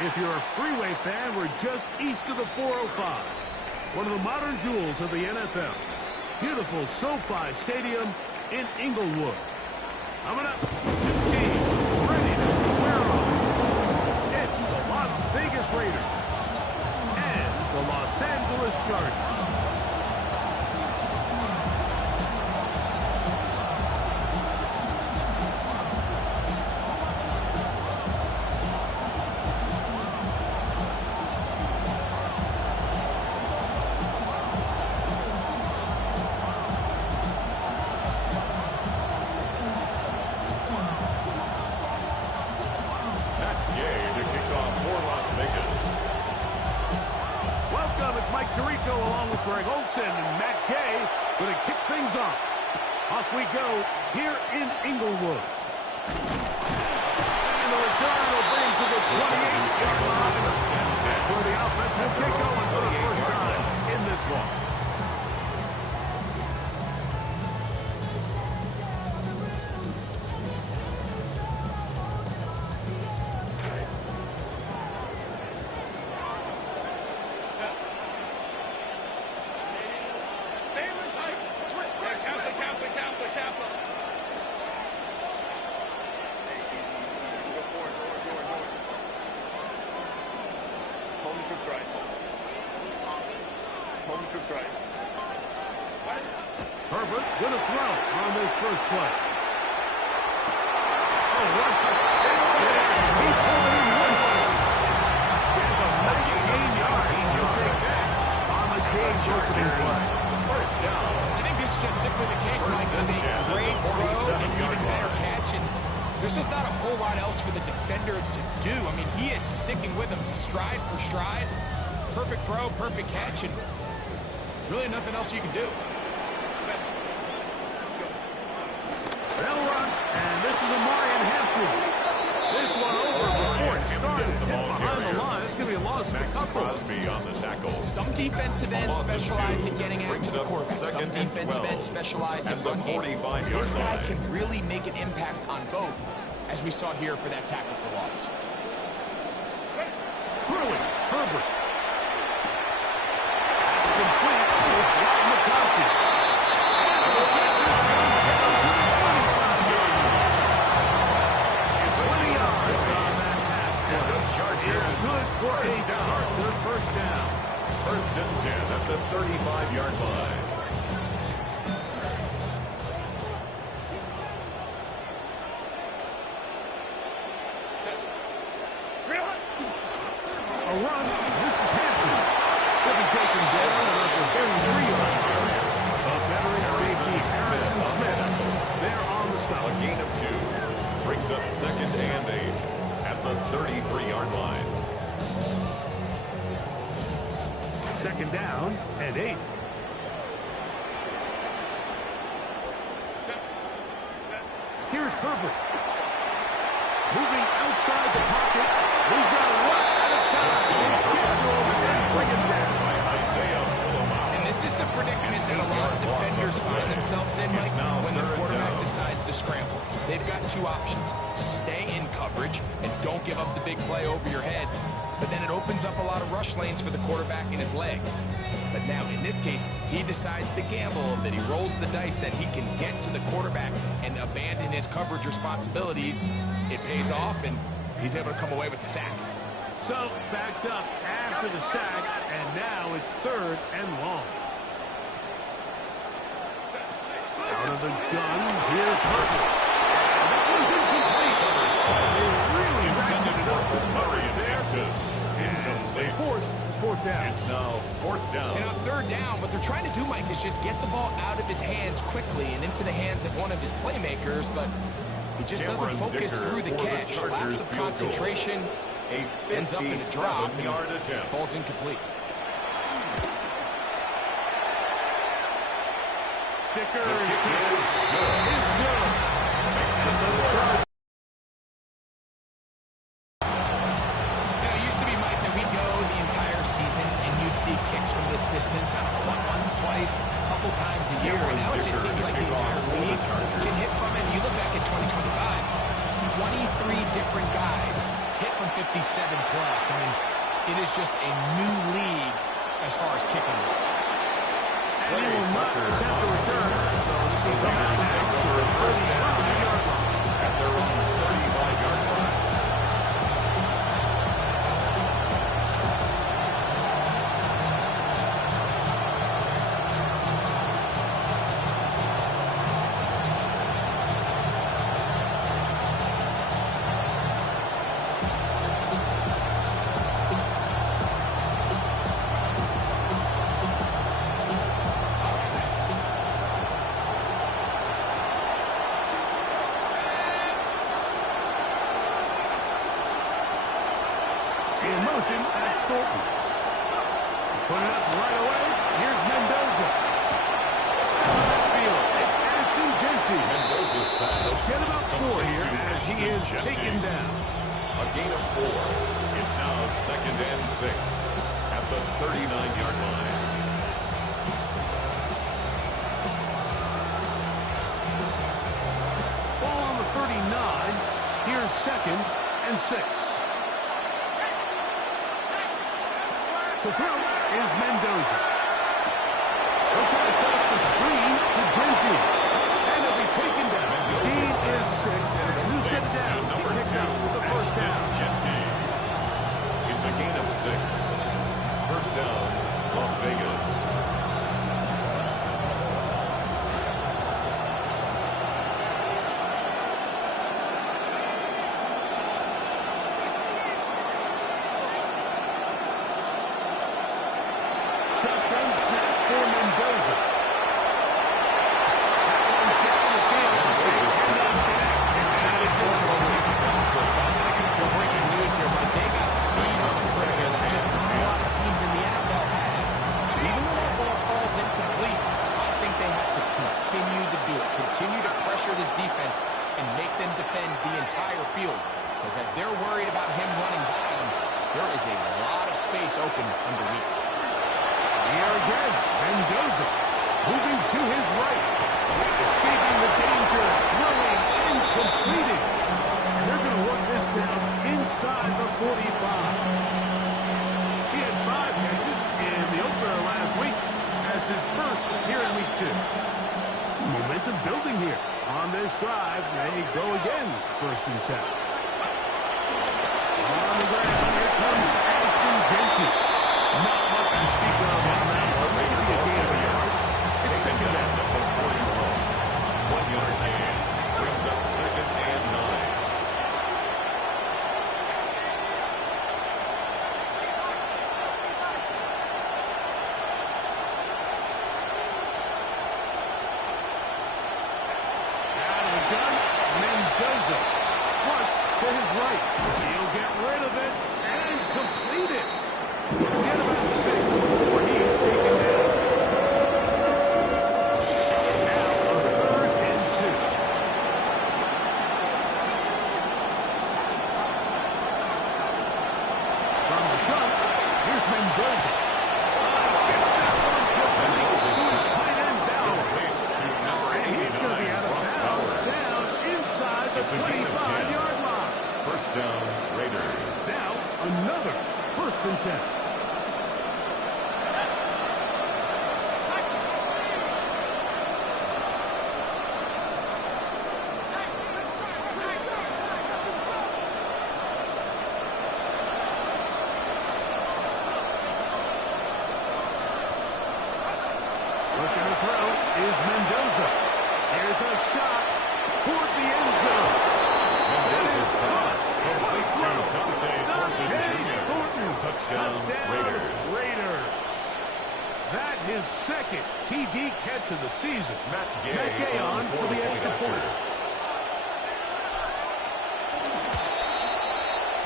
If you're a freeway fan, we're just east of the 405. One of the modern jewels of the NFL. Beautiful SoFi Stadium in Inglewood. Coming up, two teams ready to square off. It's the Las Vegas Raiders and the Los Angeles Chargers. Greg Olsen and Matt Gay going to kick things off. Off we go here in Inglewood. And the return will bring to the 28-yard line. That's where the offense will get going for the first time in this one. Herbert with a throw on this first play. Oh, what a catch there. He pulled it in one place. There's a 19 yards. He'll take that on the game's opening play. First down. I think this is just simply the case, Mike, with a great throw and even better catch. And there's just not a whole lot else for the defender to do. I mean, he is sticking with him stride for stride. Perfect throw, perfect catch, and really nothing else you can do. They'll run, and this is Amarian Hampton. This one over before it started. Hit behind the line. It's going to be a loss of a couple. On the tackle. Some defensive ends specialize in getting after the quarterback. Some defensive ends specialize in run game. This guy can really make an impact on both, as we saw here for that tackle for loss. Throwing, Herbert. That's complete to Rob McConkey. It's good for a Charger first down. First and 10 at the 35-yard line. A run. This is Hampton. He'll be taken down at the 33-yard line. A veteran safety, Harrison Smith. They're on the stop. A gain of 2. Brings up second and 8. At the 33-yard line. Second down and 8. Here's Herbert. Moving outside the pocket. He's got a run out of time. Bring him down. And this is the predicament that a lot of defenders find themselves in, Mike, when the quarterback decides to scramble. They've got two options. Stay in coverage and don't give up the big play over your head. But then it opens up a lot of rush lanes for the quarterback and his legs. But now, in this case, he decides to gamble, that he rolls the dice that he can get to the quarterback and abandon his coverage responsibilities. It pays off, and he's able to come away with the sack. So, backed up after the sack, and now it's third and long. Out of the gun, here's Herbert. That one's incomplete. They really ratcheted it up with Murray there. They forced fourth down. It's now fourth down. And on third down, what they're trying to do, Mike, is just get the ball out of his hands quickly and into the hands of one of his playmakers, but he just doesn't focus through the catch. Lapse of concentration, ends up in a drop, and falls incomplete. Dicker is good. Is good. Makes the Chargers. It used to be, Mike, that we'd go the entire season and you'd see kicks from this distance, I don't know, once, twice, a couple times a year, and now it just seems like the entire league can hit from it. You look back at 2025, 23 different guys hit from 50 57+. I mean, it is just a new league as far as kicking goes. And he will not attempt to return, so this will come out now for a 35-yard line. At their own 35-yard line. In motion, that's Thornton. Put it up right away. Here's Mendoza. Field. It's Ashton Jeanty. Mendoza's pass. Get about 4 here as he is taken down. A gain of 4. It's now 2nd and 6 at the 39-yard line. Ball on the 39. Here's 2nd and 6. To throw is Mendoza. He'll try to set up the screen to Jeanty. And he'll be taken down. Gain is 6, and it's who set it down. He picked up the first down. It's a gain of 6. First down, Las Vegas. Shotgun snap for Mendoza. That one's down the field. Breaking news here, but they got speed on the perimeter that just not a lot of teams in the NFL have. So even when that ball falls incomplete, I think they have to continue to do it. Continue to pressure this defense and make them defend the entire field. Because as they're worried about him running by them, there is a lot of space open underneath. Here again, Mendoza moving to his right, escaping the danger, throwing and completing. And they're going to work this down inside the 45. He had 5 catches in the opener last week as his first here in week 2. Momentum building here. On this drive, they go again, 1st and 10. On the ground, here comes Ashton Jeanty. Not much to speak of on that one. Maybe a gain of a yard. It's 2nd down. 1-yard gain. Brings up 2nd and 9. Out of the gun, Mendoza. Flush to his right. He'll get rid of it and complete it. Get about 6 before he's taken down. Now a 3rd and 2. From the gun, here's Mendoza. Gets that one complete to his tight end Bowers. And he's going to be out of bounds down inside the 25-yard line. First down, Raiders. Now another 1st and 10. Looking to throw is Mendoza. Here's a shot toward the end zone. Mendoza's pass. Complete throw. Dante Thornton. Touchdown, Raiders. That his 2nd TD catch of the season. Matt Matt Gay on for the extra point.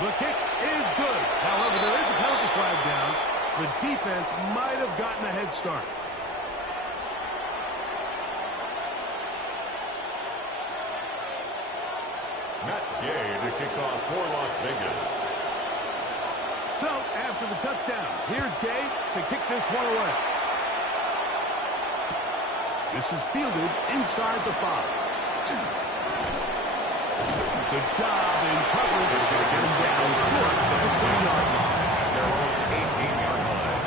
The kick is good. However, there is a penalty flag down. The defense might have gotten a head start. Matt Gay to kick off for Las Vegas. So, after the touchdown, here's Gay to kick this one away. This is fielded inside the 5. Good job in coverage. Get him down short of the 20-yard line. At their own 18-yard line.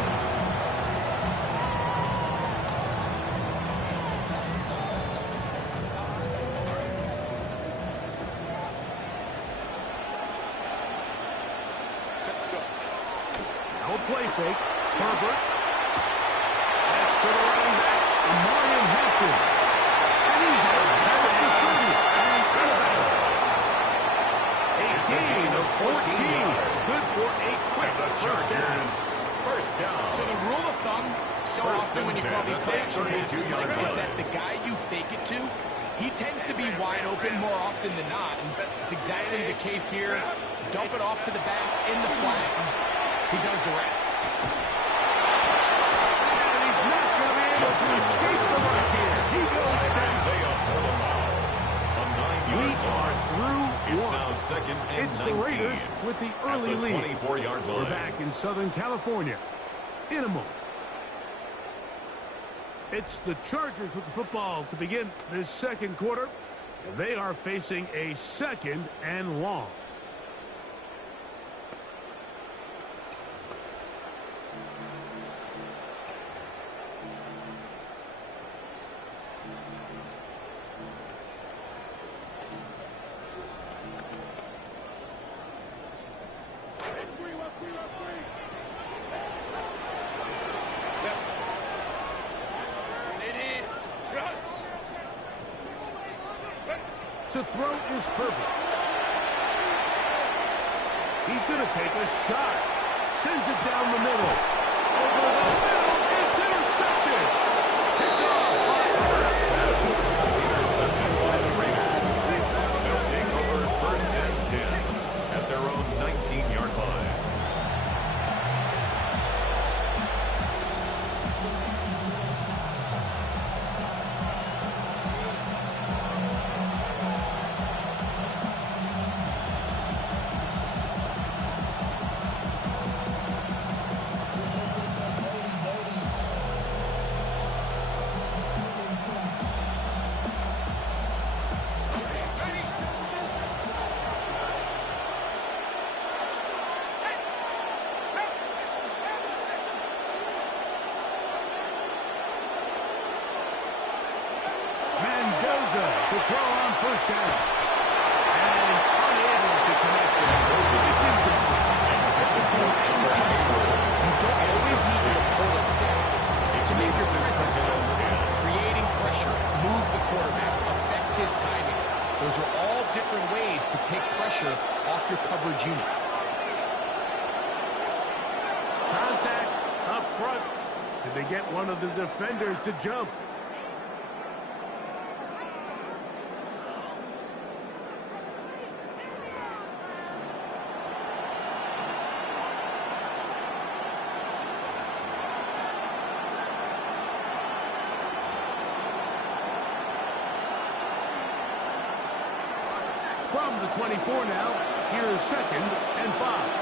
Now a play fake. Herbert. That's to the running back, Amarian Hampton. And he's out past the 30 and out of bounds. 18 of 14. Good for a quick first down. First down. So the rule of thumb, so First often when you and call 10 these at play the action passes, 32-yard Mike, is line. that the guy you fake it to, he tends to be wide open more often than not. And it's exactly the case here. Dump it off to the back in the flat. He does the rest. And he's not going to be able to escape the rush here. He goes down. Isaiah Portalow. A 9-yard We are loss. through It's one. now second and It's 19. the Raiders with the early at the lead. 24-yard line. We're back in Southern California in a moment. It's the Chargers with the football to begin this second quarter, and they are facing a second and long. To throw is Herbert. He's going to take a shot. Sends it down the middle. Over the middle. It's intercepted. Picked off by Herbert. Intercepted by the Raiders. They'll take over first and 10 at their own 19-yard line. Mendoza to throw on first down. And unable to connect there. It's incomplete. As a pass rusher, you don't always need to pull a set to make your presence known. Creating pressure, move the quarterback, affect his timing. Those are all different ways to take pressure off your coverage unit. Contact up front. Did they get one of the defenders to jump? From the 24 now, here is second and 5.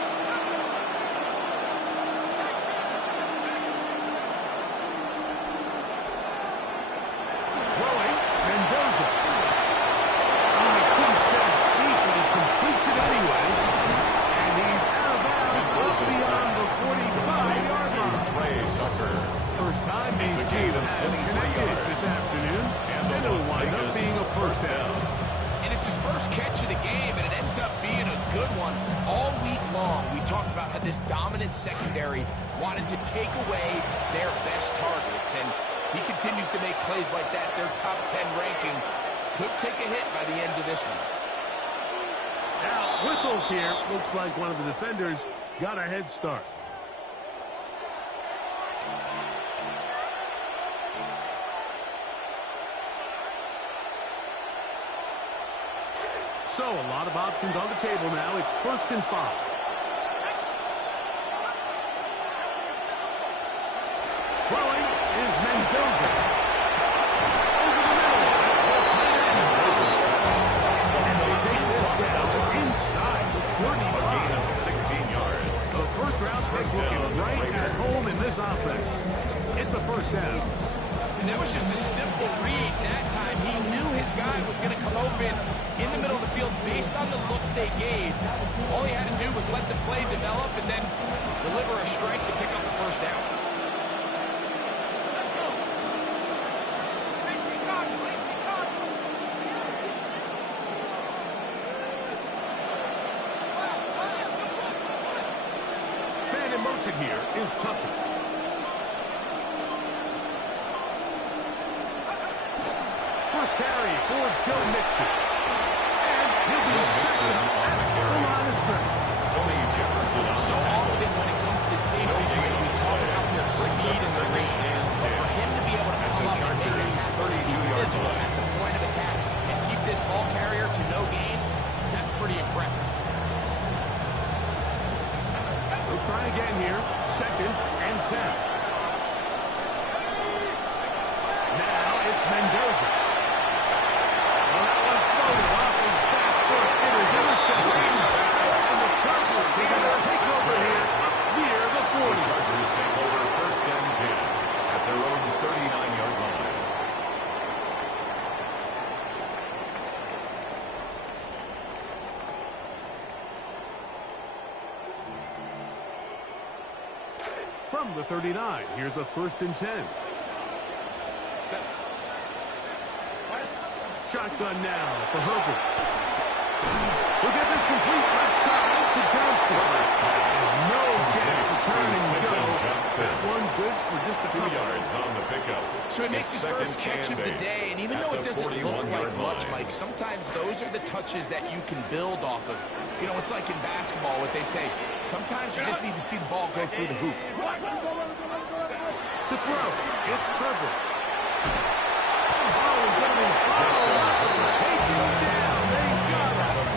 Throwing, Mendoza. He couldn't set his feet, but he completes it anyway. And he's out of bounds, goes beyond the 45-yard line. Trey Tucker. First time these teams has connected this afternoon, and it'll wind up being a first down. And it's his first catch of the game, and it ends up being a good one. All week long, we talked about how this dominant secondary wanted to take away their best targets, and he continues to make plays like that. Their top 10 ranking could take a hit by the end of this one. Now, whistles here. Looks like one of the defenders got a head start. So, a lot of options on the table now. It's first and 5. Throwing is Mendoza. Over the middle. That's the tight end. And they take this down inside the 35. A gain of 16 yards. The first round pick looking right at home in this offense. It's a first down. And that was just a simple read that time. He knew his guy guy was going to come open in the middle of the field based on the look they gave. All he had to do was let the play develop and then deliver a strike to pick up the first down. Man in motion here is Tucker. First carry for Joe Mixon. And he'll be stopped at the line of scrimmage. Tony Jefferson on So often when it comes to safeties, we talk about their speed and their range. But for him to be able to come up and make a tackle physical at the point of attack and keep this ball carrier to no gain, that's pretty impressive. We'll try again here. 2nd and 10. Now it's Mendoza. Well, that one floated off his back foot. It is intercepted. And the Chargers are going to take over here up near the 40. The Chargers take over 1st and 10 at their own 39-yard line. From the 39, here's a 1st and 10. Shotgun now for Herbert. Look at this complete left side to Johnston. No chance to turn and go. That one good for just a 2 couple. yards on the pickup. So he makes his first catch of the day, and even though it doesn't look like much, line. Mike, sometimes those are the touches that you can build off of. You know, it's like in basketball, what they say, sometimes you just need to see the ball go through the hoop. To throw, it's Herbert. Oh, he's going to be taken down. They got him.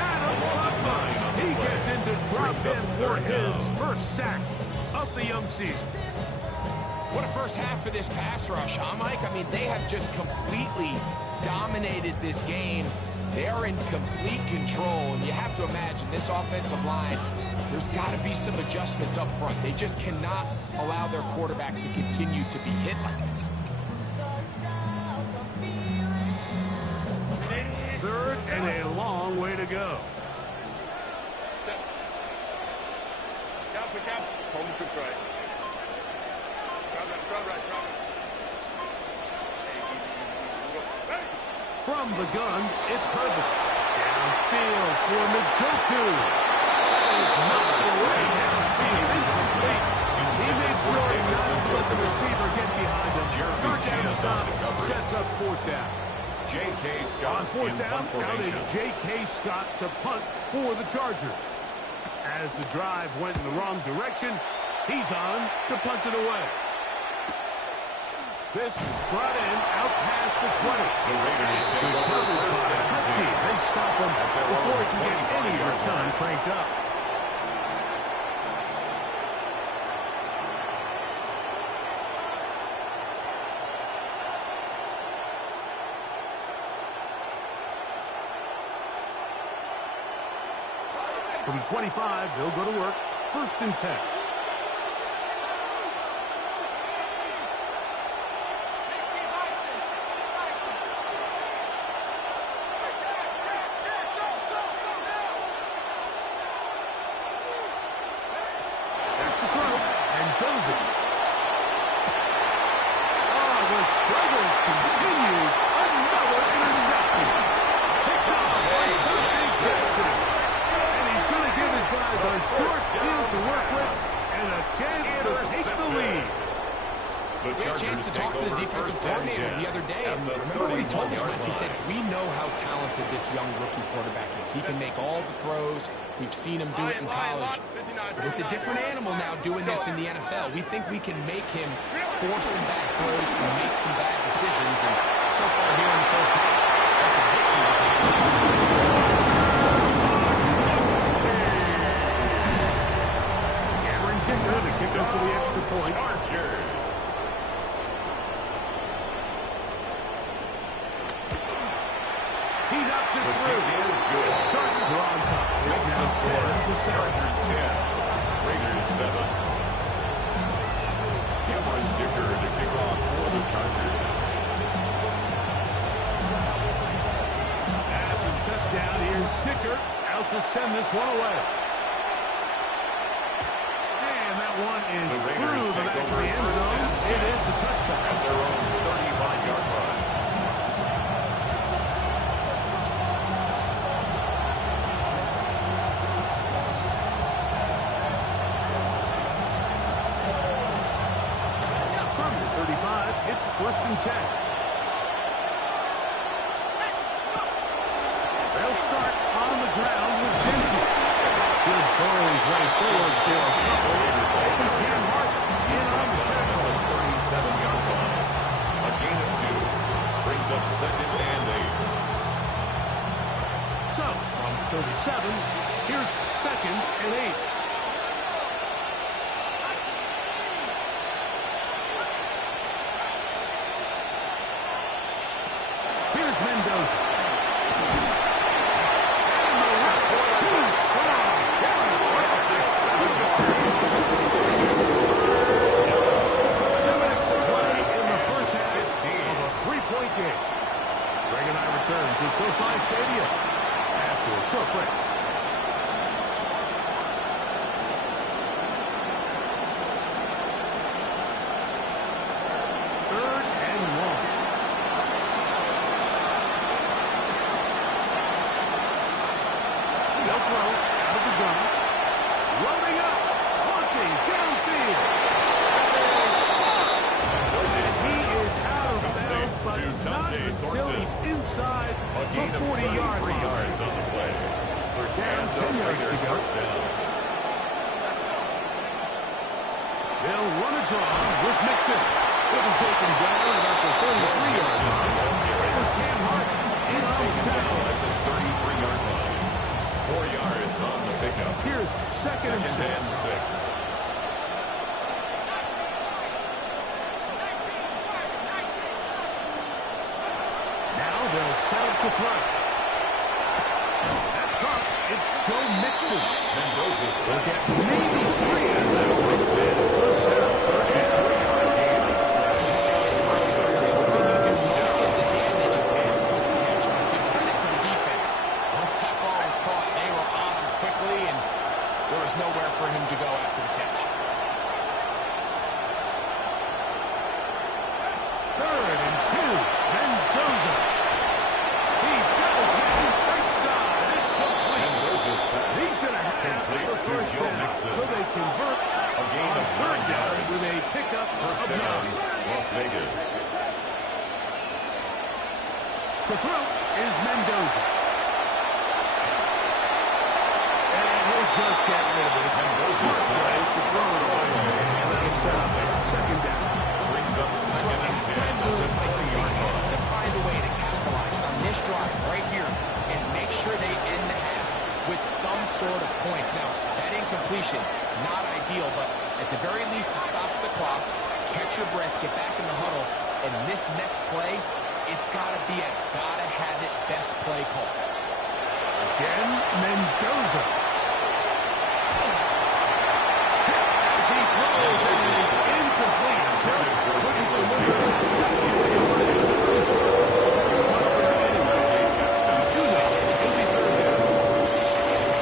Adam Butler. He gets into drop in for his first sack of the young season. What a first half for this pass rush, huh, Mike? I mean, they have just completely dominated this game. They are in complete control, and you have to imagine this offensive line, there's got to be some adjustments up front. They just cannot allow their quarterback to continue to be hit like this. 3rd and a long way to go. From the gun, it's Herbert. Downfield for Njoku. That is knocked away downfield. Incomplete. He made sure not to let the receiver get behind him. 3rd down stop sets up 4th down. J.K. Scott On 4th in down, punt now formation. to J.K. Scott to punt for the Chargers. As the drive went in the wrong direction, he's on to punt it away. This is brought in out past the 20. The Raiders take over 1st and 10. They stop him before he can get any 25-yard return line. cranked up. From the 25, they'll go to work. 1st and 10. Back to throw, and does it. Oh, the struggles continue. Another interception. Picked up by Dante Jackson. And he's going to give his guys a short field to work with and a chance to take the lead. The We had a chance to talk to the defensive coordinator the other day, and remember what he told us, Mike? He said, we know how talented this young rookie quarterback is. He can make all the throws. We've seen him do it in college. But it's a different animal now doing this in the NFL. We think we can make him force some bad throws and make some bad decisions. And so far here in the first half, that's exactly what they did. Cameron Dicker to kick us for the extra point. Chargers. He knocks it The through. kick is good. Chargers are on top. It's Makes now the score. 10-7. Chargers 10. Raiders 7. Cameron Dicker to kick off for the Chargers. send this one away. And that one is through the back of the end zone. It is a touchdown. At their own 35-yard line. From the 35, it's 1st and 10. They'll start on the ground with Benji. Good throws right forward to a couple. It was Cam Hart in on the tackle. 37-yard line. A gain of 2 brings up 2nd and 8. So, from 37, here's 2nd and 8. Here's Mendoza. Greg and I return to SoFi Stadium after a short break. Third and 1. They'll throw out of the gun. Loading up. Launching downfield. And he is out of bounds, but not until he's inside the 40-yard line. Yards on the play. First down, 10 yards to go. They'll run a draw with Mixon. It'll take him down about the 33-yard line. It was Cam Hart in on the tackle. At the 33-yard line. 4 yards on the pickup. Here's 2nd and 6. Now they'll set up to throw. That's caught. It's Joe Mixon. Mendoza's Look at maybe 3 and that brings it to a set up 3rd and 3-yard gain. This is one of those throws where you're hoping you do most of the damage and catch, but give credit to the defense. Once that ball was caught, they were on him quickly, and there was nowhere for him to go after the catch. 3rd and 2. Mendoza. He's got his man right side. It's complete. Mendoza's pass. He's going to have Complete the to first Joe down. Mixon. So they convert A gain on of 3rd 9 down yards. with a pickup First of down, 9. Las Vegas. To throw is Mendoza. And he'll just get rid of this. Mendoza's Smart play to throw it away. And that'll set up 2nd down. Brings up 2nd and 10 at the 40-yard They have line. to find a way to capitalize on this drive right here and make sure they end the half with some sort of points. Now, that incompletion, not ideal, but at the very least it stops the clock. Catch your breath, get back in the huddle, and this next play, it's got to be a gotta-have-it best play call. Again, Mendoza. As he throws, and it is incomplete. Just couldn't deliver. You know, it'll be 3rd down.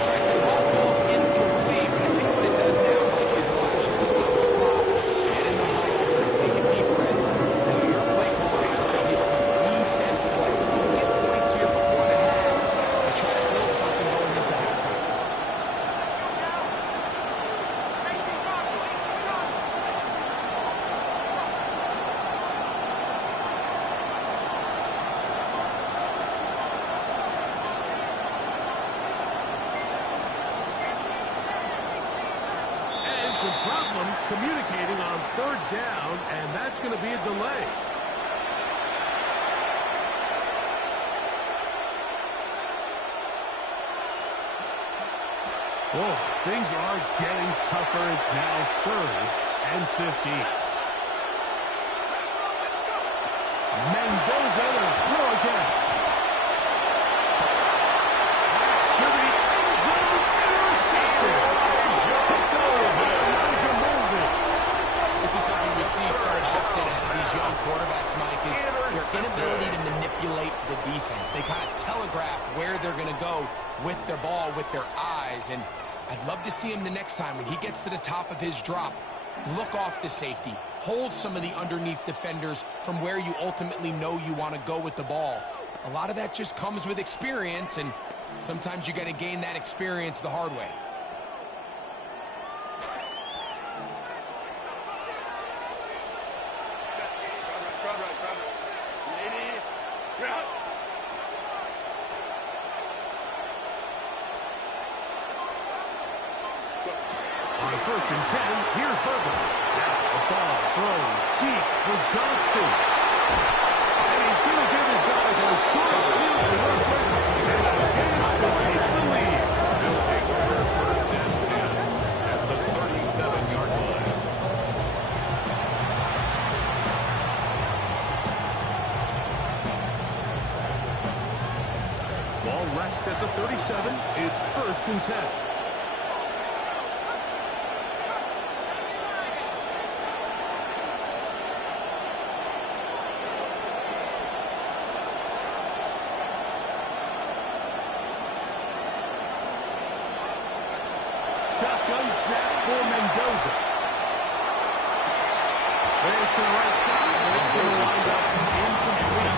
I said the ball falls incomplete, but I think what it does now is allow you to stop the clock, get in the huddle, take a deep breath. Now your play call has to be the best play. Get points here before the half and try to build something going into halftime. And some problems communicating on 3rd down, and that's going to be a delay. Whoa, things are getting tougher. It's now 3rd and 15. Mendoza to throw again. To the end zone, intercepted. This is something we see so often out of these young quarterbacks, Mike, is their inability to manipulate the defense. defense. They kind of telegraph where they're going to go with their ball, with their eyes. And I'd love to see him the next time when he gets to the top of his drop. Look off the safety. Hold some of the underneath defenders from where you ultimately know you want to go with the ball. A lot of that just comes with experience, and sometimes you got to gain that experience the hard way. On 1st and 10, here's Burger. Now the ball thrown deep for Johnston. And he's going to give his guys a short field to work with as the Gators will take the lead. They'll take over 1st and 10 at the 37-yard line. Ball rests at the 37. It's 1st and 10. Shotgun snap for Mendoza. There's to the right side, and it's going to wind up incomplete.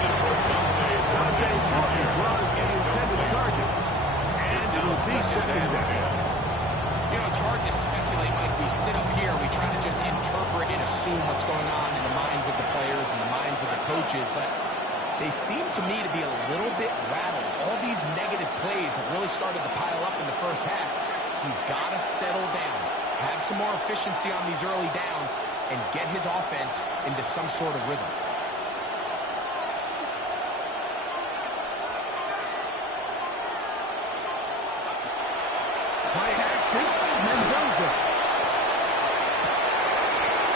Dante Parker runs the intended target, and it'll be 2nd down. You know, it's hard to speculate, Mike. We sit up here, we try to just interpret and assume what's going on in the minds of the players and the minds of the coaches, but they seem to me to be a little bit rattled. All these negative plays have really started to pile up in the first half. He's got to settle down, have some more efficiency on these early downs, and get his offense into some sort of rhythm. Play action, Mendoza.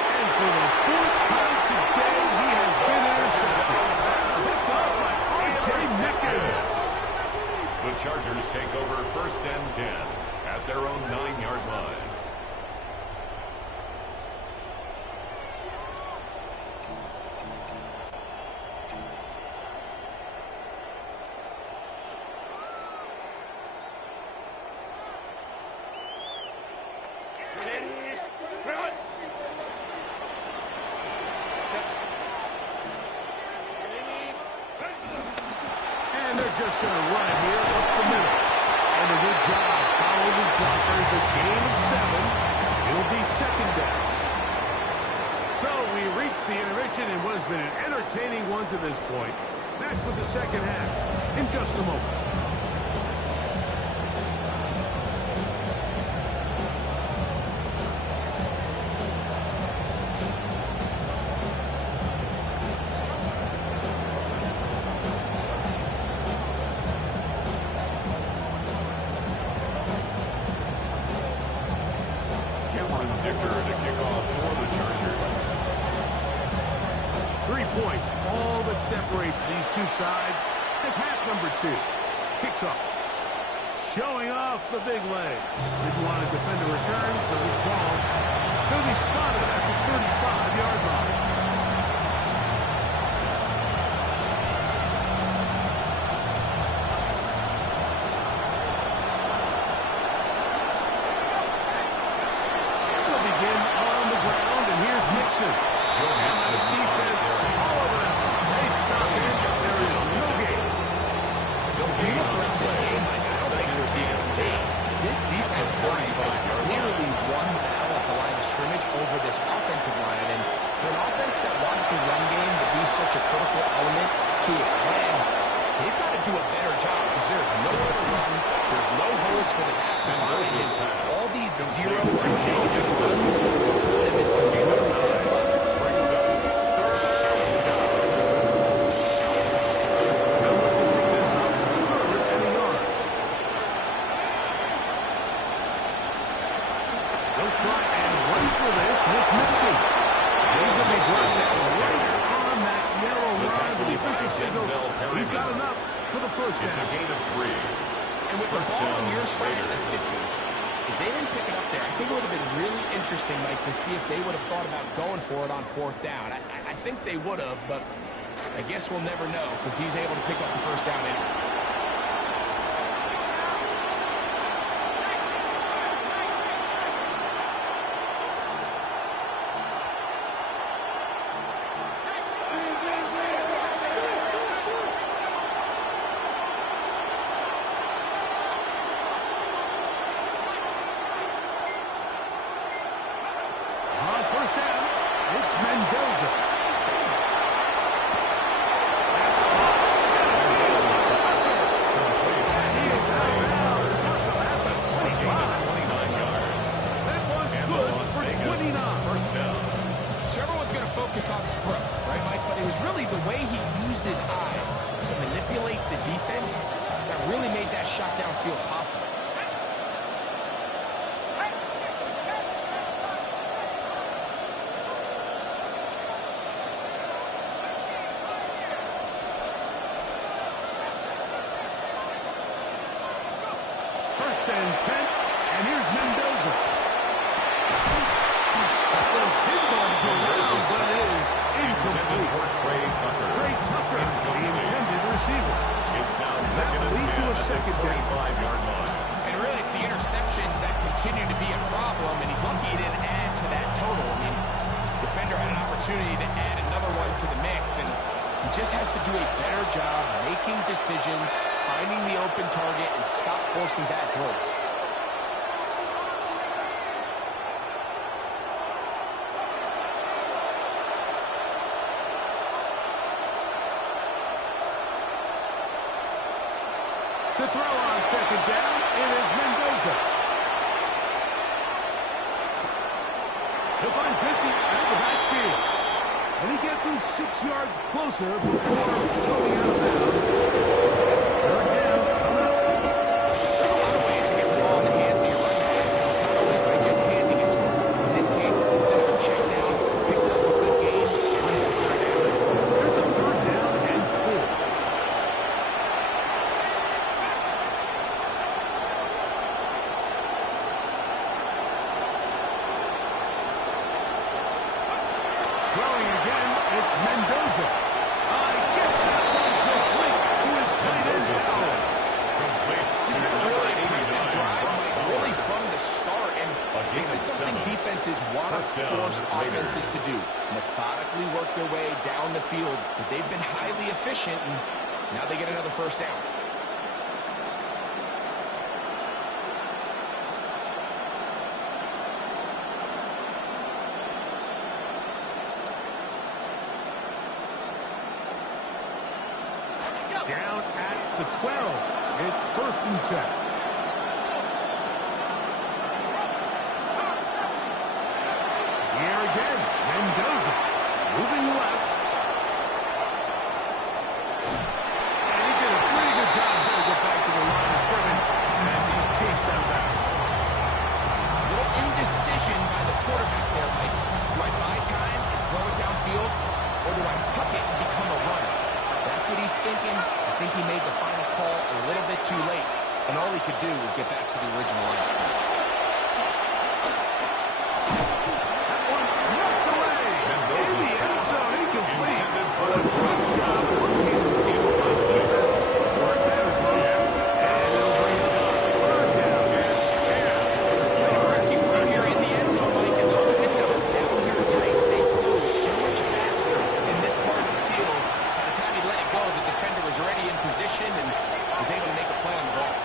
And for the 4th time today, he has been intercepted. Picked up by R.J. Mickens. The Chargers take over 1st and 10 at their own 9-yard line. And they're just going to run it here up the middle. And a good job following the blockers. A gain of 7. It'll be 2nd down. So we reach the intermission in what has been an entertaining one to this point. Back with the 2nd half in just a moment. Dicker to kick off for the Chargers. 3 points, all that separates these two sides as half number 2. Kicks off. Showing off the big leg. Didn't want to defend a return, so this ball will be spotted at the 35-yard line. Mixon. Defense all over them. They stop it. There is no gain. Throughout this game, I don't think there's even a game. This defense has clearly won the battle at the line of scrimmage over this offensive line. And for an offense that wants the run game to be such a critical element to its plan, they've got to do a better job because there's nowhere to run. There's no holes for the back to find. And all these zero to negative runs will put them in some really bad spots. Try and run for this with Mixon. He's going to be brought down right on that yellow line with the official signal. He's got enough for the 1st down. It's a gain of 3. And with the ball on your side of the 50, if they didn't pick it up there, I think it would have been really interesting, Mike, to see if they would have thought about going for it on 4th down. I think they would have, but I guess we'll never know because he's able to pick up the first down anyway. Focus on the throw, right, Mike? But it was really the way he used his eyes to manipulate the defense that really made that shot downfield possible. First and 10, and here's Mendoza. But it is incomplete. Trey Tucker, the intended receiver. That will lead to a second down. And really, it's the interceptions that continue to be a problem, and he's lucky he didn't add to that total. I mean, defender had an opportunity to add another one to the mix, and he just has to do a better job making decisions, finding the open target, and stop forcing bad throws. To throw on second down, it is Mendoza. He'll find 50 out of the backfield. And he gets him 6 yards closer before going out of bounds. It's third down. There's a lot of ways to get the ball in the hands of your running backs, and it's not always by just handing it to him. In this case, it's a simple check down, picks up a good game, runs a third down. There's a third down and 4. Throwing again, it's Mendoza. Gets that one complete to his tight end, Owens. This has been a really impressive drive, Mike, really from the start. And this is something defenses want to force offenses to do. Methodically work their way down the field. But they've been highly efficient, and now they get another first down. Down at the 12. It's first and 10. Here again, Mendoza moving left. And he did a pretty good job there to get back to the line of scrimmage as he's chased out back. A little indecision by the quarterback there, Mike. Do I buy time and throw it downfield, or do I tuck it and become a runner? That's what he's thinking. I think he made the final call a little bit too late, and all he could do was get back to the original line of scrimmage. That one knocked away. In the end zone, incomplete. But a good job locating the field by the defense. Work matters most. And it'll bring it down. Third down. A risky throw here in the end zone, Mike, and those windows down here tight, they close so much faster in this part of the field. By the time he let it go, the defender was already in position and was able to make a play on the ball.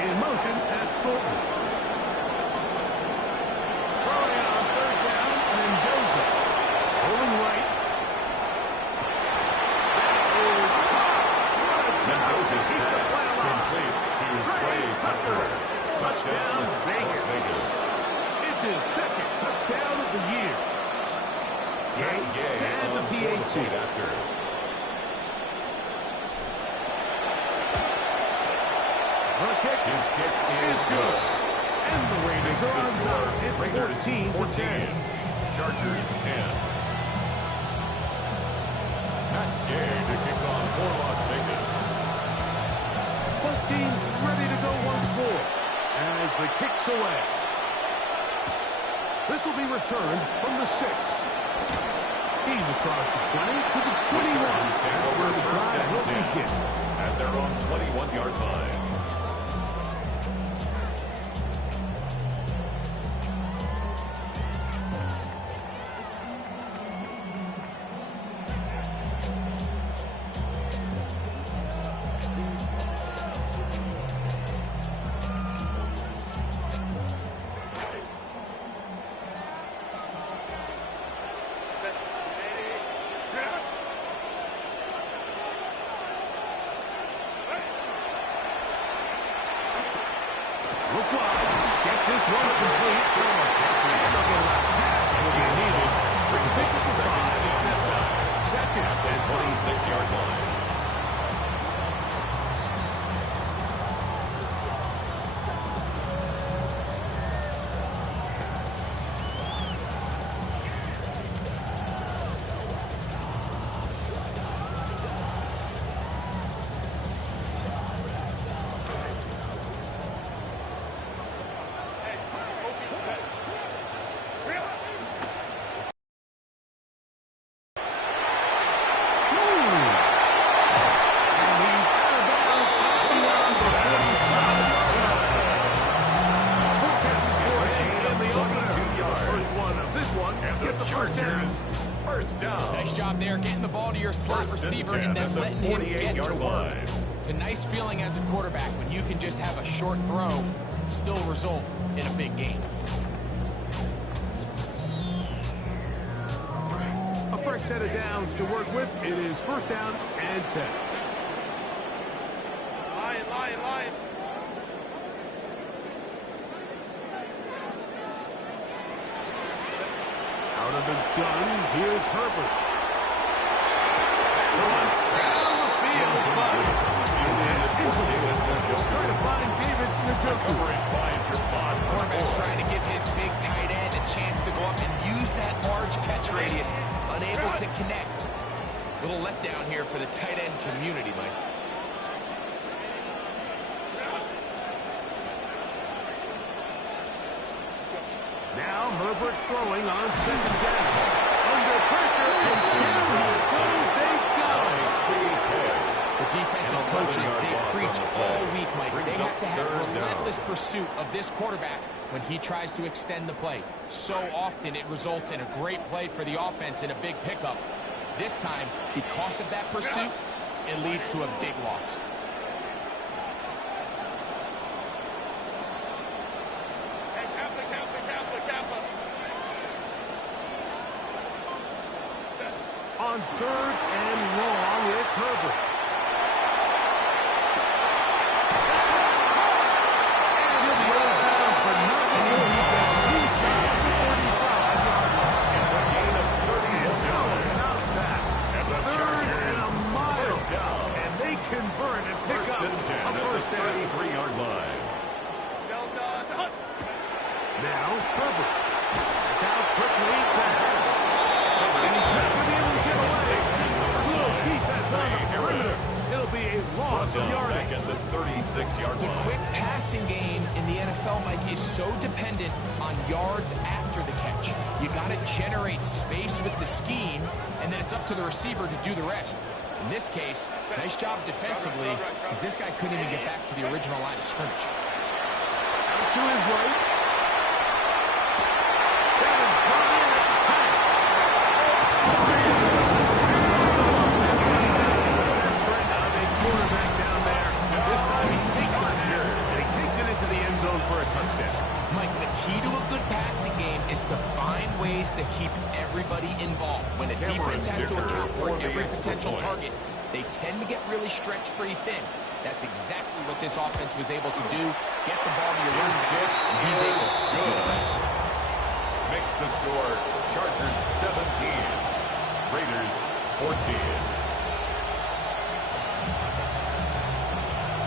In motion, that's Thornton. Throwing on third down, Mendoza. Rolling right. That is caught. What a job to keep the play alive. Complete to Trey Tucker. Touchdown, Vegas. It's his second touchdown of the year. Gay to add the PAT. The kick His kick is good. And the Raiders are on top. It's 14-10. Chargers 10. Matt Gay to kick off for Las Vegas. Both teams ready to go once more as the kick's away. This will be returned from the 6. He's across the 20 to the 21. That's where the drive will begin. At their own 21-yard line. Look wide. Get this one complete. Will be needed. Brings it to 5 and sets up. Second and 26-yard line. First down. Nice job there getting the ball to your slot receiver and then letting him get to work. It's a nice feeling as a quarterback when you can just have a short throw still result in a big game. A fresh set of downs to work with. It is first down and 10. Lion. Out of the gun, here's Herbert. Runs down the field, but trying to find David Njoku. Quarterback's trying to give his big tight end a chance to go up and use that large catch radius, unable to connect. Little letdown here for the tight end community, Mike. Now Herbert throwing on second down. Under pressure, and down he goes. They got it. The defensive coaches, they preach all week, Mike. They have to have relentless pursuit of this quarterback when he tries to extend the play. So often it results in a great play for the offense and a big pickup. This time, because of that pursuit, it leads to a big loss. On third and long, it's Herbert. And he'll be out of bounds, but not until he gets inside the 35-yard line. It's a gain of 31 yards. About that. And the Third and Chargers, a mile. first down. And they convert and pick First up and 10 a first at the down. 33-yard line. Now Herbert. It's out quickly. Pass. And he's not going to be able to get away. Good defense on the perimeter. It'll be a loss of yardage. Back at the 36-yard The line. quick passing game in the NFL, Mike, is so dependent on yards after the catch. You got to generate space with the scheme, and then it's up to the receiver to do the rest. In this case, nice job defensively, because this guy couldn't even get back to the original line of scrimmage. Out to his right. That is brought in at the 10. Best friend of a quarterback down there. And this time he takes it here, and he takes it into the end zone for a touchdown. Mike, the key to a good passing game is to find ways to keep everybody involved. When a defense has to account for every potential target, they tend to get really stretched pretty thin. That's exactly what this offense was able to do. Get the ball to your running back, and he's able to do the rest. Makes the score Chargers 17, Raiders 14.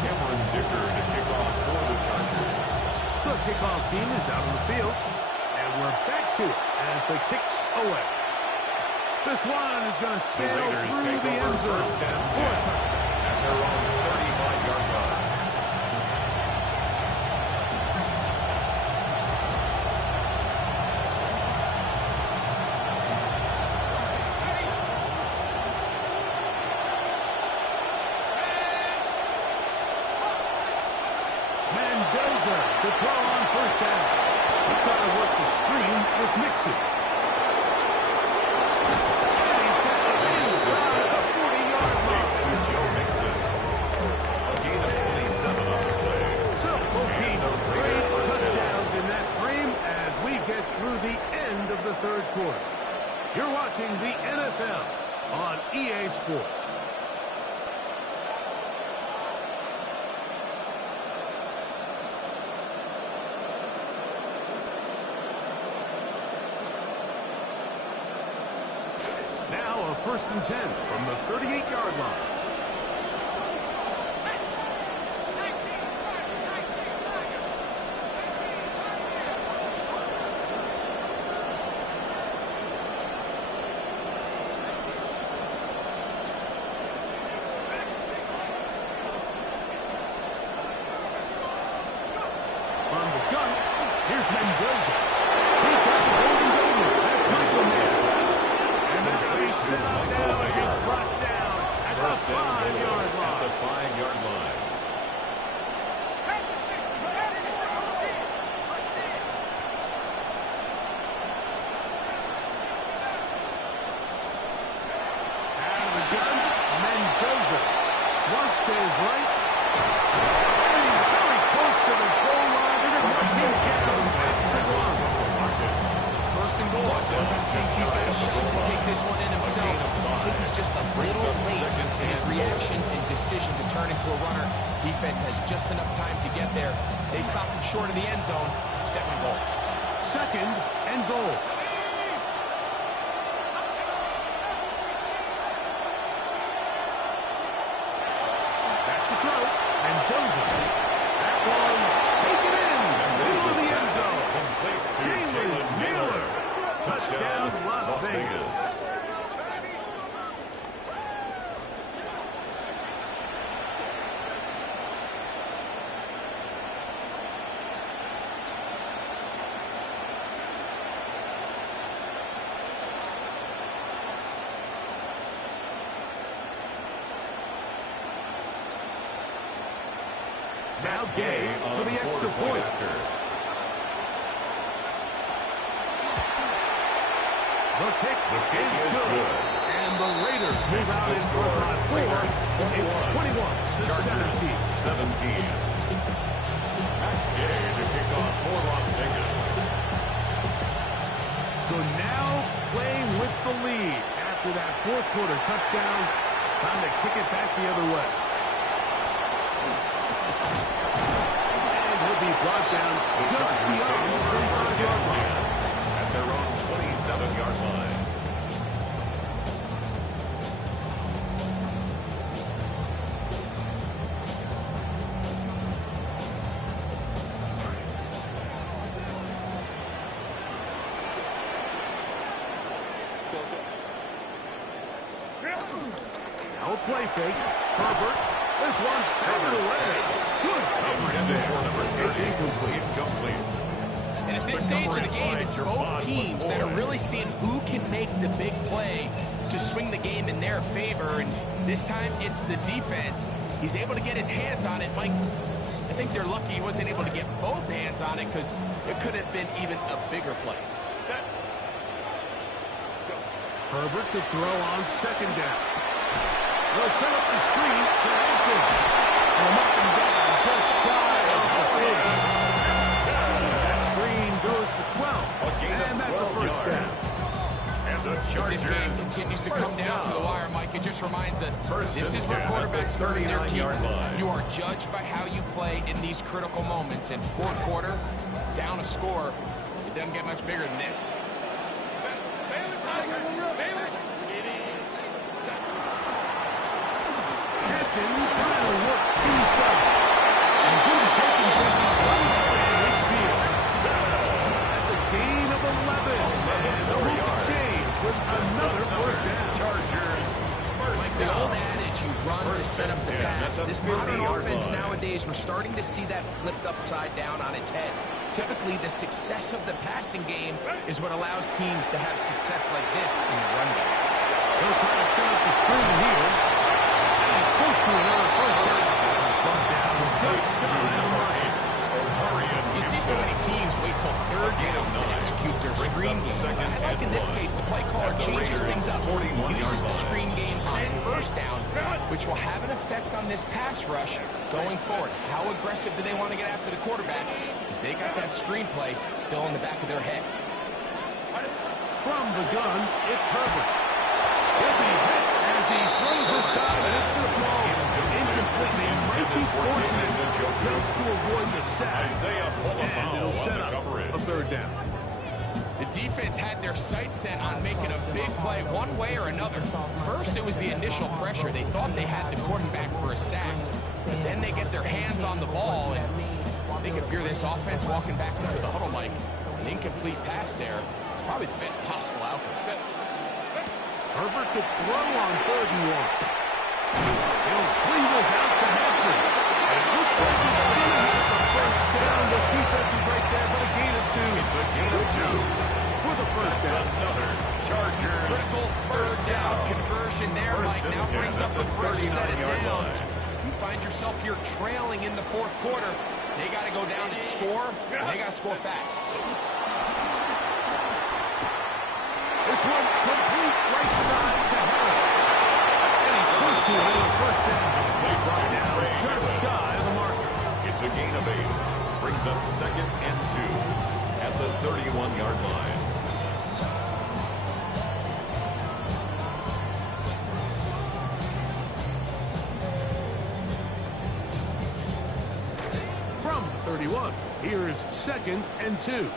Cameron Dicker to kick off for the Chargers. The kickoff team is out on the field, and we're back to it as the kick's away. This one is going to sail through the end zone first and for a 10 touchdown. at their own 35-yard line. Mendoza to throw on first down. He's trying to work the screen with Mixon. And he's got it inside the 40-yard line. To Joe Mixon. A gain of 27 on the play. So both teams trade touchdowns in that frame as we get through the end of the third quarter. You're watching the NFL on EA Sports. Now a 1st and 10 from the 38-yard line. On the gun, here's Mendoza. He's got the golden goal. That's Michael Mayer. And they're going to be set up now as he's brought down at the 5-yard line. At the 5-yard line. Out of the gun, Mendoza. Flush to his right. And he's very close to the goal line. They're going to mark him down at the 1. First and goal. Thinks he's got a shot to take this one in himself. I think he's just a little late in his reaction and decision to turn into a runner. Defense has just enough time to get there. They stop him short of the end zone. 2nd goal. 2nd and goal. Back to throw. Mendoza. That one taken in. Middle of the end zone. Complete to Jalen Miller. Touchdown, Las Vegas. Now Gay for the extra point. The kick is good. And the Raiders move out in front by 4. It's 21-17. Gay to kick off for Las Vegas. So now playing with the lead after that 4th quarter touchdown. Time to kick it back the other way. And he'll be brought down just beyond the 35-yard line. At their own 27-yard line. Now a play fake. Herbert. This one hammered away. Good coverage there. It's incomplete. And at this stage of the game, it's both teams that are really seeing who can make the big play to swing the game in their favor. And this time, it's the defense. He's able to get his hands on it. Mike, I think they're lucky he wasn't able to get both hands on it because it could have been even a bigger play. Herbert to throw on 2nd down. They'll set up the screen to Hampton. And up and down, just shy of the 50. That screen goes to 12. And that's a 1st down. And the As Chargers. this game continues to come down to the wire, Mike, it just reminds us this is where quarterbacks earn their keep. You are judged by how you play in these critical moments. And 4th quarter, down a score, it doesn't get much bigger than this. Hampton trying to work inside. And good taking things right at midfield. That's a gain of 11. And the move change with another 1st down. Chargers. Like the old adage, you run to set up the pass. This modern 50-yard offense line. nowadays, we're starting to see that flipped upside down on its head. Typically, the success of the passing game is what allows teams to have success like this in the run game. They'll try to set up the screen here. And close to another 1st down. Brought down just shy of the mark. so many teams wait till third down to execute their screen game. I like in this case, the play caller changes things up. He uses the screen game on first down, which will have an effect on this pass rush going forward. How aggressive do they want to get after the quarterback? Because they got that screenplay still in the back of their head. From the gun, it's Herbert. He'll be hit as he throws aside, and it's going to fall incomplete. They might be fortunate just to avoid the sack, and it'll set up a third down. The defense had their sights set on making a big play one way or another. First, it was the initial pressure. They thought they had the quarterback for a sack. And then they get their hands on the ball, and they could fear this offense walking back into the huddle, Mike. An incomplete pass there. Probably the best possible outcome. Herbert to throw on 3rd and 1. He'll swing this out to Hampton. It looks like he's going to have the first down. The defense is right there, but a gain of 2. It's a gain of 2 for the first down. Another Chargers. Critical third down conversion there, Mike. Now brings up the first set of downs. You find yourself here trailing in the 4th quarter. They got to go down and score, and they got to score fast. This one complete right side to Harris. And he's pushed to another first down. Brought down just shy of the marker. It's a gain of 8. Brings up 2nd and 2 at the 31-yard line. From 31, here's 2nd and 2.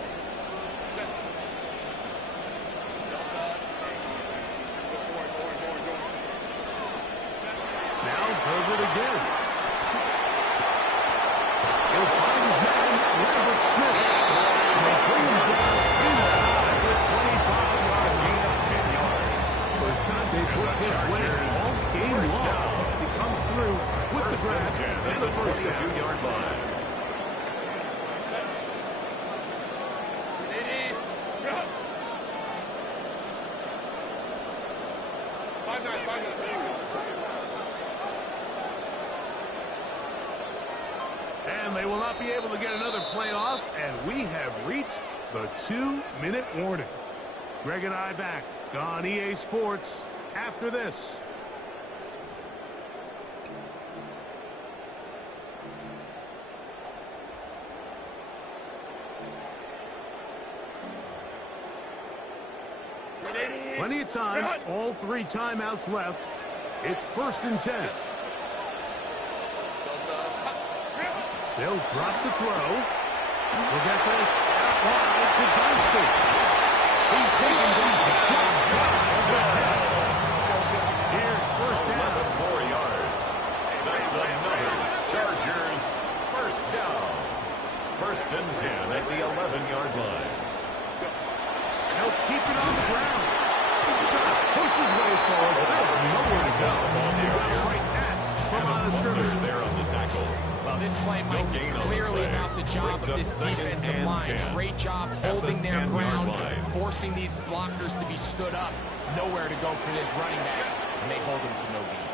Herbert again. He'll find his man, Robert Smith. And they bring him down inside the 25-yard gain of 10 yards. First time they've worked this way all game long. He comes through with the grab and the first down. 22-yard line. And they will not be able to get another play off, and we have reached the 2-minute warning. Greg and I back on EA Sports after this. Plenty of time, all 3 timeouts left. It's 1st and 10. They'll drop to throw. Look at this. Out wide to Dunston. He's taken down to Here's first down. 11 more yards. That's another Chargers first down. 1st and 10 at the 11-yard line. They'll keep it on the ground. Josh pushes way forward. There's nowhere to go. Right at from on the scrimmage. There on the tackle. Well, this play, Mike, is clearly about the job of this defensive line. Great job holding their ground, forcing these blockers to be stood up. Nowhere to go for this running back, and they hold him to no gain.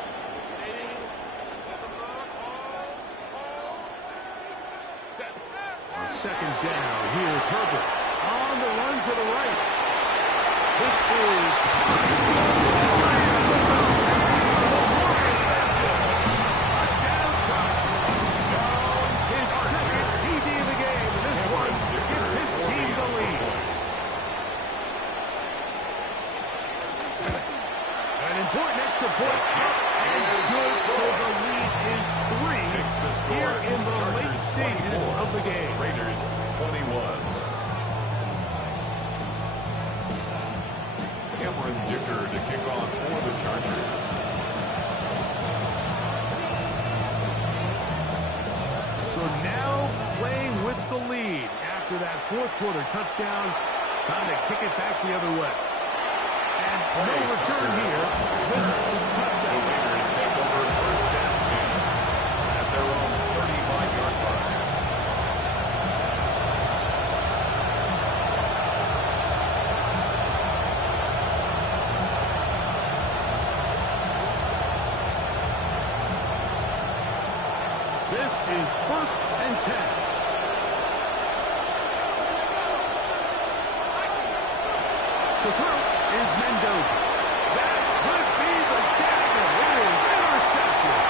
On 2nd down, here's Herbert. On the run to the right. This is... Point up and good, so the lead is 3 here in the late stages of the game. Raiders 21. Cameron Dicker to kick off for the Chargers. So now playing with the lead after that 4th quarter touchdown, trying to kick it back the other way. And no return here. This is a touchdown. The Raiders take over 1st and 10 at their own 35-yard line. This is 1st and 10. To throw is Mendoza. That could be the dagger. It is intercepted.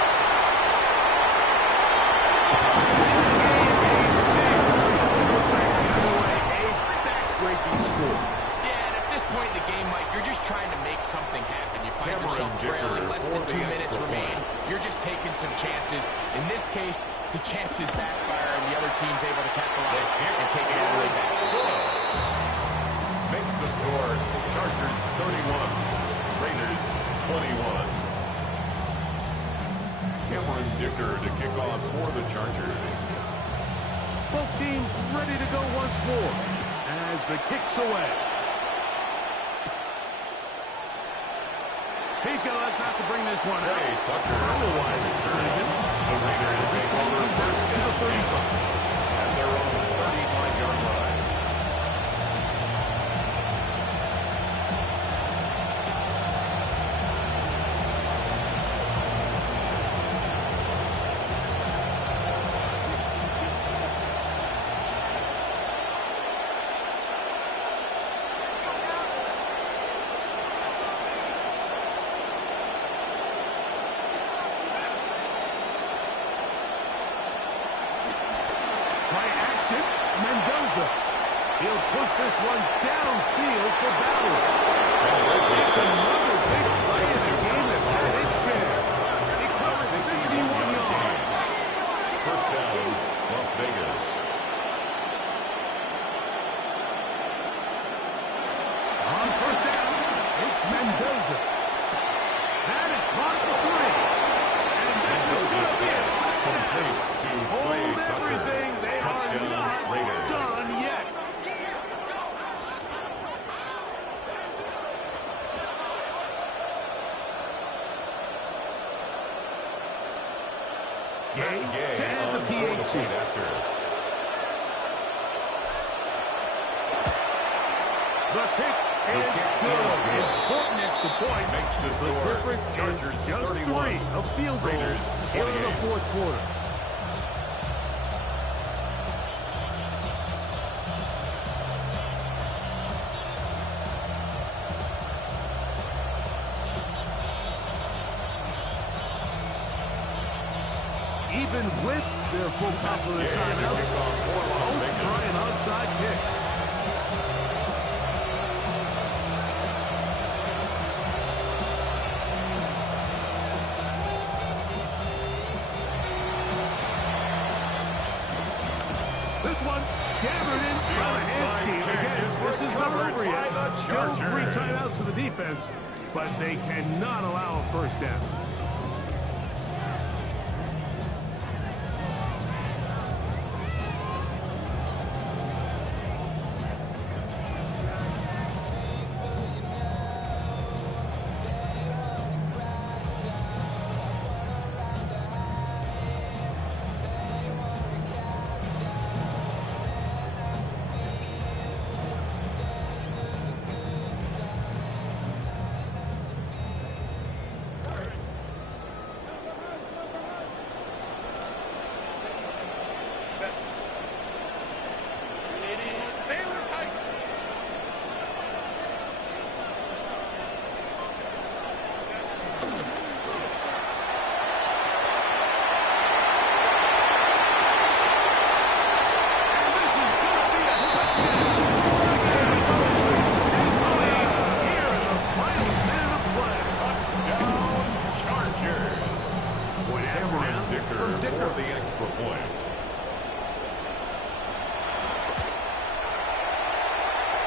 Back-breaking score. Yeah, and at this point in the game, Mike, you're just trying to make something happen. You find yourself trailing, less than 2 minutes remain. You're just taking some chances. In this case, the chances backfire, and the other team's able to capitalize and take it all the way back to 6. Makes the score Chargers 31, Raiders 21. Cameron Dicker to kick off for the Chargers. Both teams ready to go once more as the kick's away. He's going to have to bring this one out. Hey, Tucker. Otherwise, decision. The Raiders This ball comes out to the 35. at their own 35-yard line. By action, Mendoza. He'll push this one downfield for Ballard. It's another big play in a game that's had its share. He covers 51 yards. First down, Las Vegas. On first down, it's Mendoza. That is caught for 3. And this is going to be a touchdown. Hold everything. They are not Raiders. done yet. Gay to add the PAT. After. The kick is good. Important extra point. Makes the The score difference Chargers is just 31. 3 of field goals Raiders here in the 28. fourth quarter. Even with their full complement of timeouts, both try an onside kick. This one gathered in by the hands team. Again, this is not over yet. Still 3 timeouts to the defense, but they cannot allow a first down.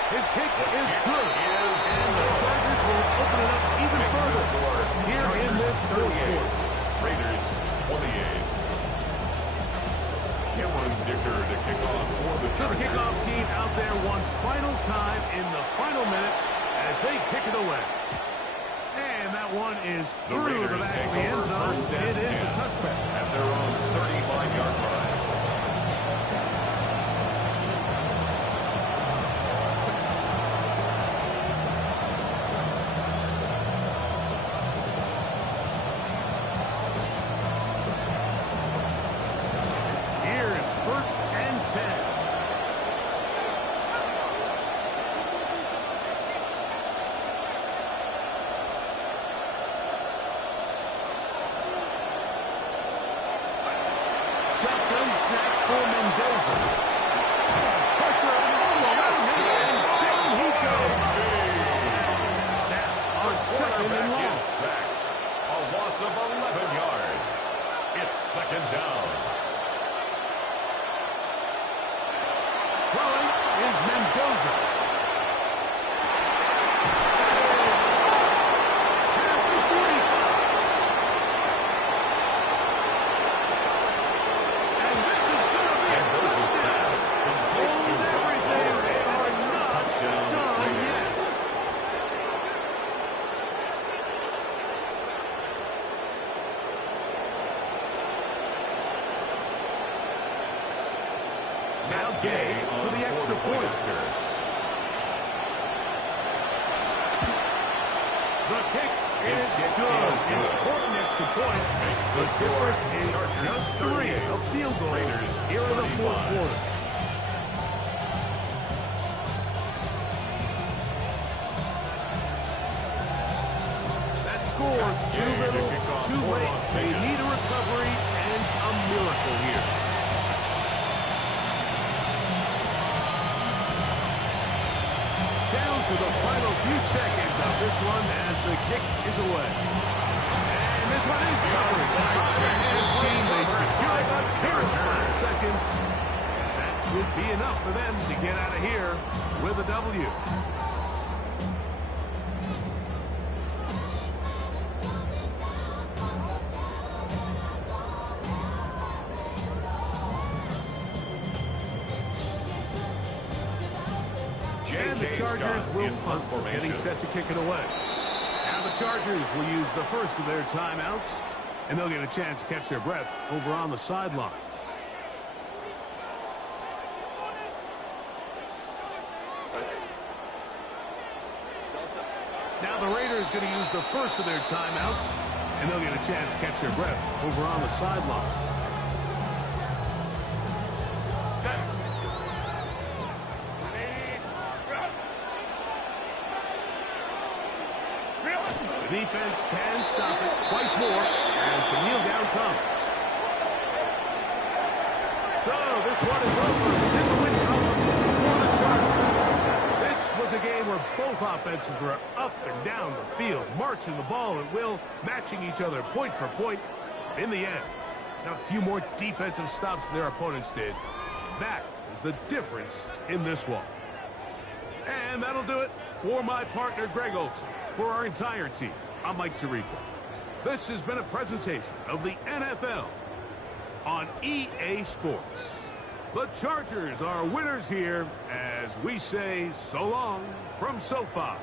His kick is good. And the Chargers will open it up even further here in this fourth quarter. Raiders 28. Cameron Dicker to kick off for the So the Chargers. kickoff team out there one final time in the final minute as they kick it away. And that one is through the back of the end zone. It is a touchback. At their own 35-yard line. Here is first and 10. Throwing is Mendoza. Past the 45. And this is going to be a touchdown. Hold everything. They are not done yet. Now Gay for the extra point. The kick is good. Important extra point. The difference is just 3. A field goal here in the fourth quarter. That score, too little, too late. They need a recovery and a miracle here. Down to the final few seconds of this one as the kick is away. And this one is covered by the His team. They secure it here in the final seconds. That should be enough for them to get out of here with a W. And the Chargers will punt, getting set to kick it away. Now the Chargers will use the first of their timeouts, and they'll get a chance to catch their breath over on the sideline. Now the Raiders going to use the first of their timeouts, and they'll get a chance to catch their breath over on the sideline. The defense can stop it twice more as the kneel down comes. So this one is over. In the win column for the Chargers. This was a game where both offenses were up and down the field, marching the ball at will, matching each other point for point. In the end, got a few more defensive stops than their opponents did. That is the difference in this one. And that'll do it for my partner, Greg Olson. For our entire team, I'm Mike Tirico. This has been a presentation of the NFL on EA Sports. The Chargers are winners here as we say so long from SoFi.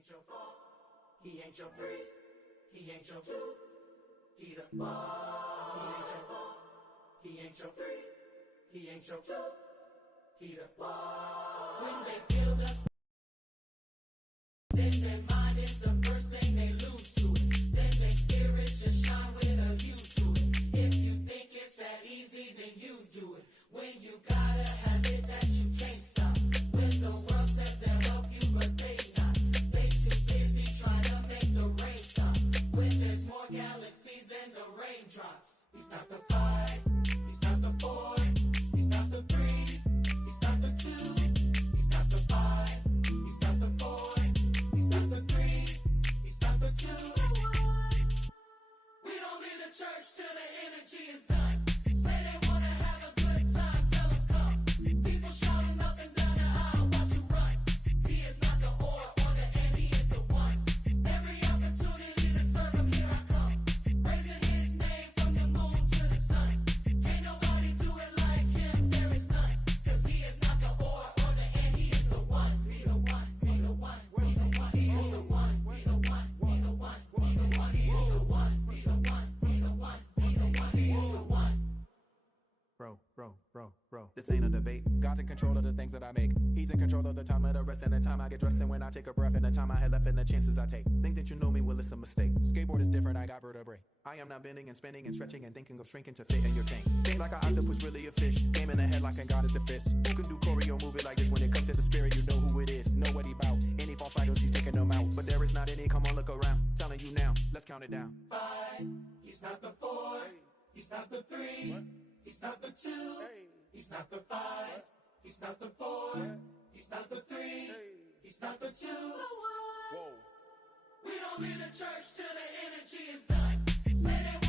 ain't your 4, he ain't your 3, he ain't your 2, he the ball. He ain't your 4, he ain't your 3, he ain't your 2, he the ball. When they feel the then their mind is the first thing they lose to it. Then their spirits just shine with a hue to it. If you think it's that easy, then you do it. When you gotta have it that you can't stop. When the world says they'll help you, but they not. They too busy trying to make the rain stop. When there's more galaxies than the raindrops. He's not the 5, he's not the 4, he's not the 3, he's not the 2, he's not the 5, he's not the 4. We don't leave the church till the energy is done. Say they wanna have a good time, tell them come. People shouting up and down the aisle, watch you run. He is not the or the and, he is the one. Every opportunity to serve him, here I come. Raising his name from the moon to the sun. Can't nobody do it like him, there is none. Cause he is not the or the and, he is the one. He the one, he the one, he the one, he is the one, he the one. Bro, this ain't a debate. God's in control of the things that I make. He's in control of the time of the rest and the time I get dressed, and when I take a breath and the time I had left and the chances I take. Think that you know me, well it's a mistake. Skateboard is different, I got vertebrae. I am not bending and spinning and stretching and thinking of shrinking to fit in your tank. Think like an octopus, really a fish. Game in the head like a god is the fist. Who can do choreo move it like this? When it comes to the spirit, you know who it is. Know what he bout. Any false idols, he's taking them out. But there is not any, come on look around. Telling you now, let's count it down. 5, he's not the 4, he's not the 3, he's not the 2, he's not the 5, he's not the 4, he's not the 3, he's not the 2. Whoa. We don't leave the church till the energy is done. Say they